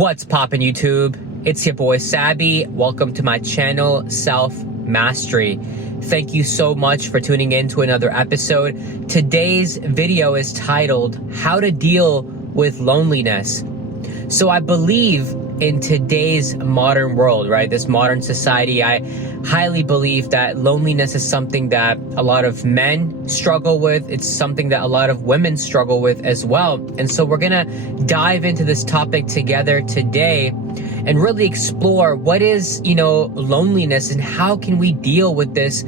What's poppin' YouTube? It's your boy Sabby. Welcome to my channel, Self Mastery. Thank you so much for tuning in to another episode. Today's video is titled, How to Deal with Loneliness. So I believe in today's modern world, right? This modern society, I highly believe that loneliness is something that a lot of men struggle with. It's something that a lot of women struggle with as well. And so we're gonna dive into this topic together today and really explore what is, loneliness and how can we deal with this,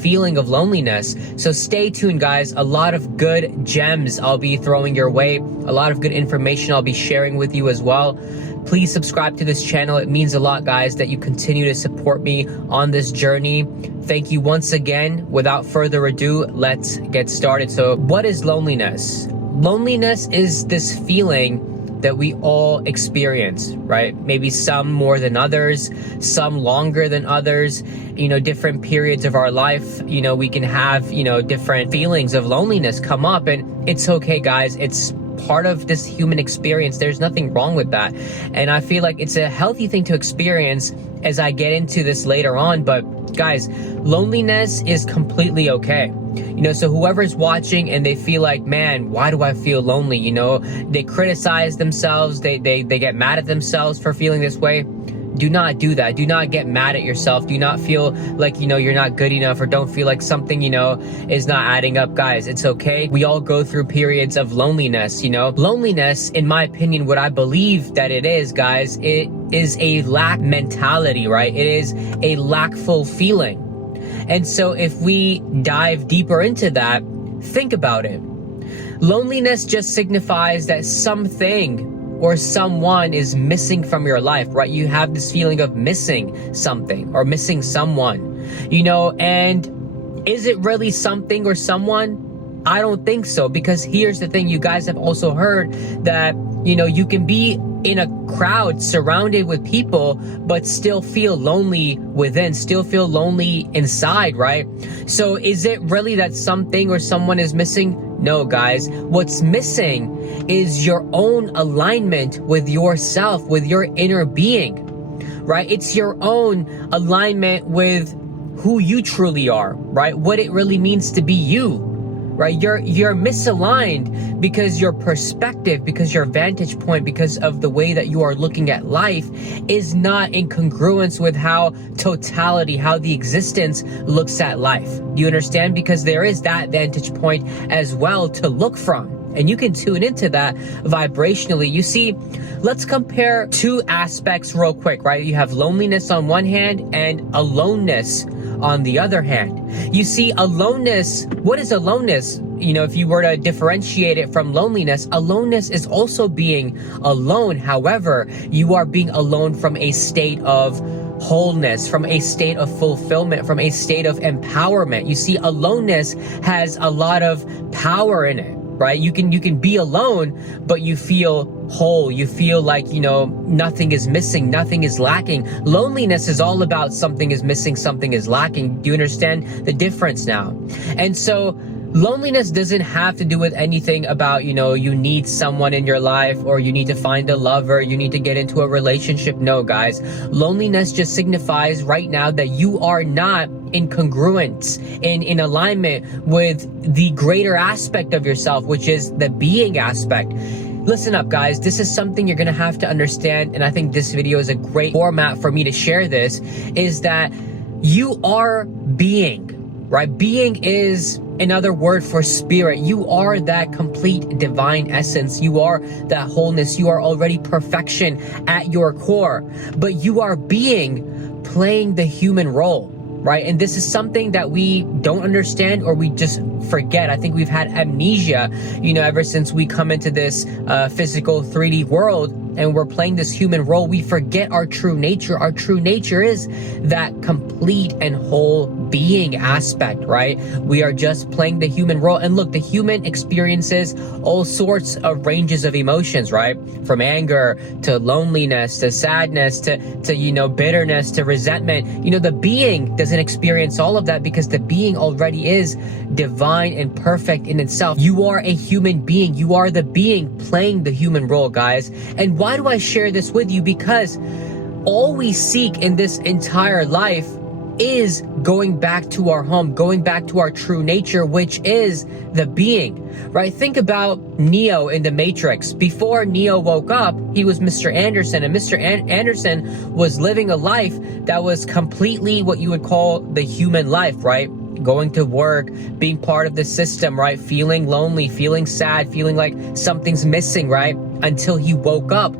feeling of loneliness. So stay tuned, guys. A lot of good gems I'll be throwing your way. A lot of good information I'll be sharing with you as well. Please subscribe to this channel. It means a lot, guys, that you continue to support me on this journey. Thank you once again. Without further ado, let's get started. So what is loneliness? Loneliness is this feeling that we all experience, right? Maybe some more than others, some longer than others, different periods of our life, we can have, different feelings of loneliness come up, and it's okay, guys. It's part of this human experience. There's nothing wrong with that. And I feel like it's a healthy thing to experience as I get into this later on. But guys, loneliness is completely okay. So whoever's watching and they feel like, man, why do I feel lonely? They criticize themselves. They get mad at themselves for feeling this way. Do not do that. Do not get mad at yourself. Do not feel like, you're not good enough, or don't feel like something, is not adding up. Guys, it's okay. We all go through periods of loneliness, Loneliness, in my opinion, what I believe that it is, guys, it is a lack mentality, right? It is a lackful feeling. And so if we dive deeper into that, think about it. Loneliness just signifies that something or someone is missing from your life, right? You have this feeling of missing something or missing someone, and is it really something or someone? I don't think so, because here's the thing. You guys have also heard that, you can be in a crowd surrounded with people, but still feel lonely within, still feel lonely inside, right? So is it really that something or someone is missing? No, guys. What's missing is your own alignment with yourself, with your inner being, right? It's your own alignment with who you truly are, right? What it really means to be you, right? You're misaligned because your perspective, because your vantage point, because of the way that you are looking at life is not in congruence with how totality, how the existence looks at life. Do you understand? Because there is that vantage point as well to look from. And you can tune into that vibrationally. You see, let's compare two aspects real quick, right? You have loneliness on one hand and aloneness on the other hand. You see, aloneness, what is aloneness? If you were to differentiate it from loneliness, aloneness is also being alone. However, you are being alone from a state of wholeness, from a state of fulfillment, from a state of empowerment. You see, aloneness has a lot of power in it, right? You can be alone, but you feel whole. You feel like, nothing is missing, nothing is lacking. Loneliness is all about something is missing, something is lacking. Do you understand the difference now? And so loneliness doesn't have to do with anything about, you need someone in your life, or you need to find a lover, you need to get into a relationship. No, guys. Loneliness just signifies right now that you are not in congruence, in alignment with the greater aspect of yourself, which is the being aspect. Listen up, guys. This is something you're going to have to understand, and I think this video is a great format for me to share this, is that you are being, right? Being is another word for spirit. You are that complete divine essence. You are that wholeness. You are already perfection at your core, but you are being, playing the human role, right? And this is something that we don't understand, or we just forget. I think we've had amnesia, ever since we come into this physical 3D world and we're playing this human role. We forget our true nature. Our true nature is that complete and whole being aspect, right? We are just playing the human role. And look, the human experiences all sorts of ranges of emotions, right? From anger to loneliness to sadness to bitterness to resentment. The being doesn't experience all of that because the being already is divine and perfect in itself. You are a human being. You are the being playing the human role, guys. And why do I share this with you? Because all we seek in this entire life is going back to our home, going back to our true nature, which is the being, right? Think about Neo in the Matrix. Before Neo woke up, he was Mr. Anderson, and Mr. Anderson was living a life that was completely what you would call the human life, right? Going to work, being part of the system, right? Feeling lonely, feeling sad, feeling like something's missing, right? Until he woke up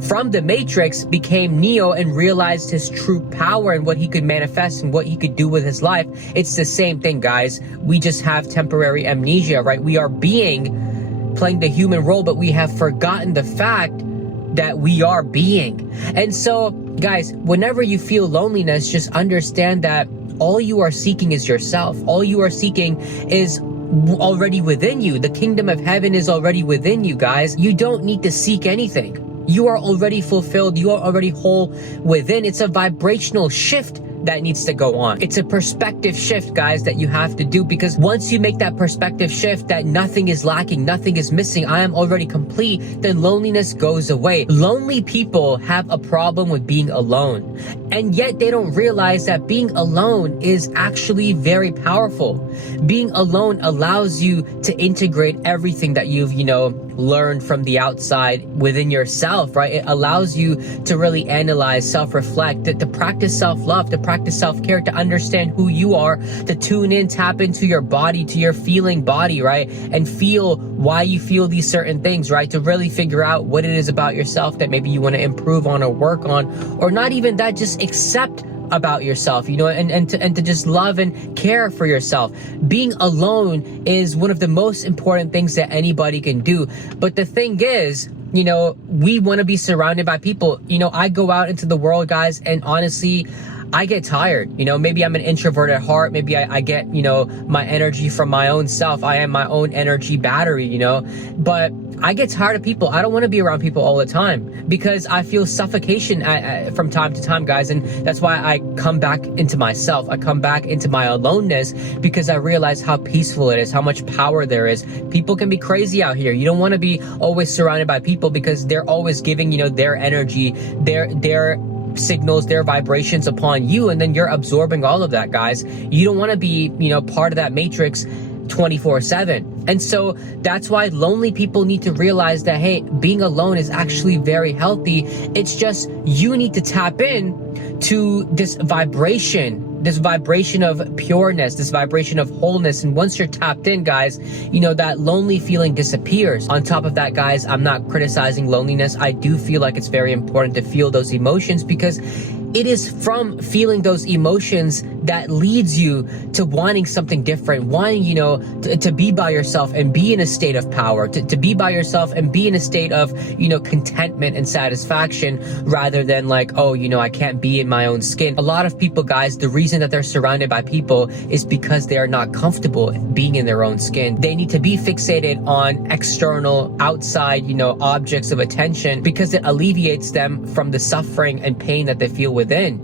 from the Matrix, became Neo, and realized his true power and what he could manifest and what he could do with his life. It's the same thing, guys. We just have temporary amnesia, right? We are playing the human role, but we have forgotten the fact that we are being. And so, guys, whenever you feel loneliness, just understand that all you are seeking is yourself. All you are seeking is already within you. The kingdom of heaven is already within you, guys. You don't need to seek anything. You are already fulfilled. You are already whole within. It's a vibrational shift that needs to go on. It's a perspective shift, guys, that you have to do, because once you make that perspective shift that nothing is lacking, nothing is missing, I am already complete, then loneliness goes away. Lonely people have a problem with being alone, and yet they don't realize that being alone is actually very powerful. Being alone allows you to integrate everything that you've, learned from the outside within yourself, right? It allows you to really analyze, self-reflect, to practice self-love, to practice self-care, to understand who you are, to tune in, tap into your body, to your feeling body, right? And feel why you feel these certain things, right? To really figure out what it is about yourself that maybe you want to improve on or work on, or not even that, just accept about yourself, and to just love and care for yourself. Being alone is one of the most important things that anybody can do. But the thing is, we want to be surrounded by people. I go out into the world, guys, and honestly, I get tired. Maybe I'm an introvert at heart. Maybe I get, my energy from my own self. I am my own energy battery, but I get tired of people. I don't want to be around people all the time because I feel suffocation from time to time, guys. And that's why I come back into myself. I come back into my aloneness because I realize how peaceful it is, how much power there is. People can be crazy out here. You don't want to be always surrounded by people because they're always giving, their energy, their signals, their vibrations upon you, and then you're absorbing all of that, guys. You don't want to be, part of that matrix 24/7. And so that's why lonely people need to realize that, hey, being alone is actually very healthy. It's just you need to tap in to this vibration of pureness, this vibration of wholeness. And once you're tapped in, guys, that lonely feeling disappears. On top of that, guys, I'm not criticizing loneliness. I do feel like it's very important to feel those emotions, because it is from feeling those emotions that leads you to wanting something different, wanting, to be by yourself and be in a state of power, to be by yourself and be in a state of, contentment and satisfaction, rather than like, oh, I can't be in my own skin. A lot of people, guys, the reason that they're surrounded by people is because they are not comfortable being in their own skin. They need to be fixated on external, outside, objects of attention, because it alleviates them from the suffering and pain that they feel within,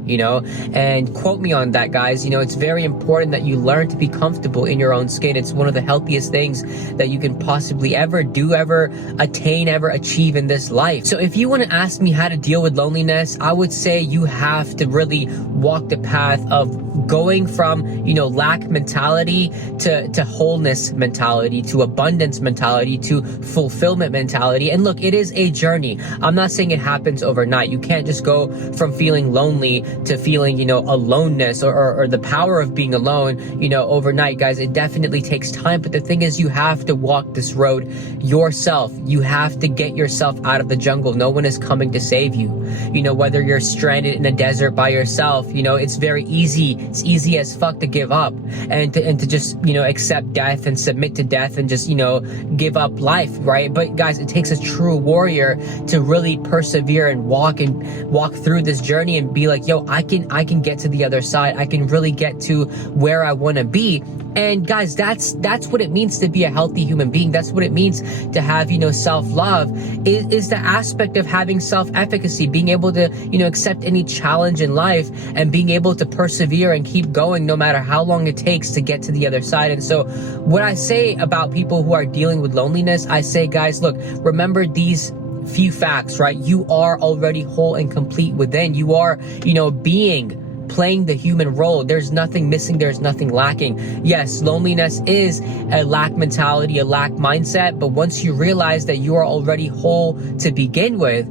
and quote me on that, guys. It's very important that you learn to be comfortable in your own skin. It's one of the healthiest things that you can possibly ever do, ever attain, ever achieve in this life. So if you want to ask me how to deal with loneliness, I would say you have to really walk the path of going from, lack mentality to wholeness mentality, to abundance mentality, to fulfillment mentality. And look, it is a journey. I'm not saying it happens overnight. You can't just go from feeling lonely to feeling, aloneness or the power of being alone, overnight, guys. It definitely takes time. But the thing is, you have to walk this road yourself. You have to get yourself out of the jungle. No one is coming to save you. Whether you're stranded in a desert by yourself, it's very easy. It's easy as fuck to give up and to just, accept death and submit to death and just, give up life, right? But guys, it takes a true warrior to really persevere and walk through this journey and be like, yo, I can get to the other side. I can and really get to where I want to be. And guys, that's what it means to be a healthy human being. That's what it means to have, self-love, is the aspect of having self-efficacy, being able to, accept any challenge in life and being able to persevere and keep going no matter how long it takes to get to the other side. And so what I say about people who are dealing with loneliness, I say, guys, look, remember these few facts, right? You are already whole and complete within. You are, playing the human role. There's nothing missing. There's nothing lacking. Yes, loneliness is a lack mentality, a lack mindset. But once you realize that you are already whole to begin with,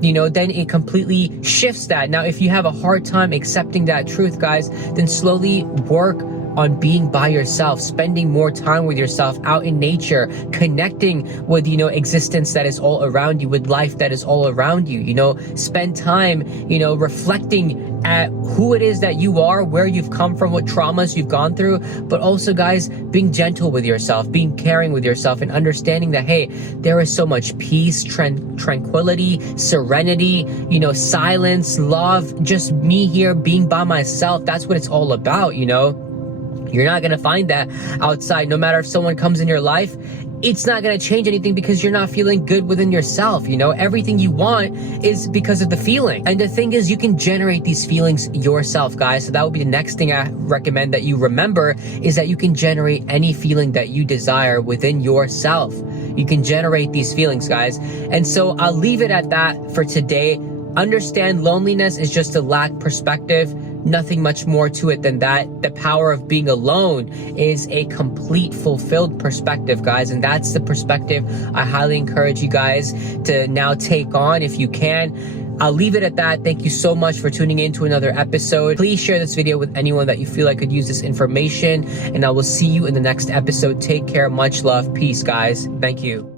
then it completely shifts that. Now, if you have a hard time accepting that truth, guys, then slowly work on being by yourself, spending more time with yourself out in nature, connecting with, existence that is all around you, with life that is all around you, spend time, reflecting at who it is that you are, where you've come from, what traumas you've gone through, but also, guys, being gentle with yourself, being caring with yourself, and understanding that, hey, there is so much peace, tranquility, serenity, silence, love, just me here being by myself. That's what it's all about, You're not going to find that outside. No matter if someone comes in your life, it's not going to change anything because you're not feeling good within yourself. Everything you want is because of the feeling. And the thing is, you can generate these feelings yourself, guys. So that would be the next thing I recommend that you remember, is that you can generate any feeling that you desire within yourself. You can generate these feelings, guys. And so I'll leave it at that for today. Understand loneliness is just a lack perspective. Nothing much more to it than that. The power of being alone is a complete fulfilled perspective, guys. And that's the perspective I highly encourage you guys to now take on if you can. I'll leave it at that. Thank you so much for tuning in to another episode. Please share this video with anyone that you feel like could use this information. And I will see you in the next episode. Take care. Much love. Peace, guys. Thank you.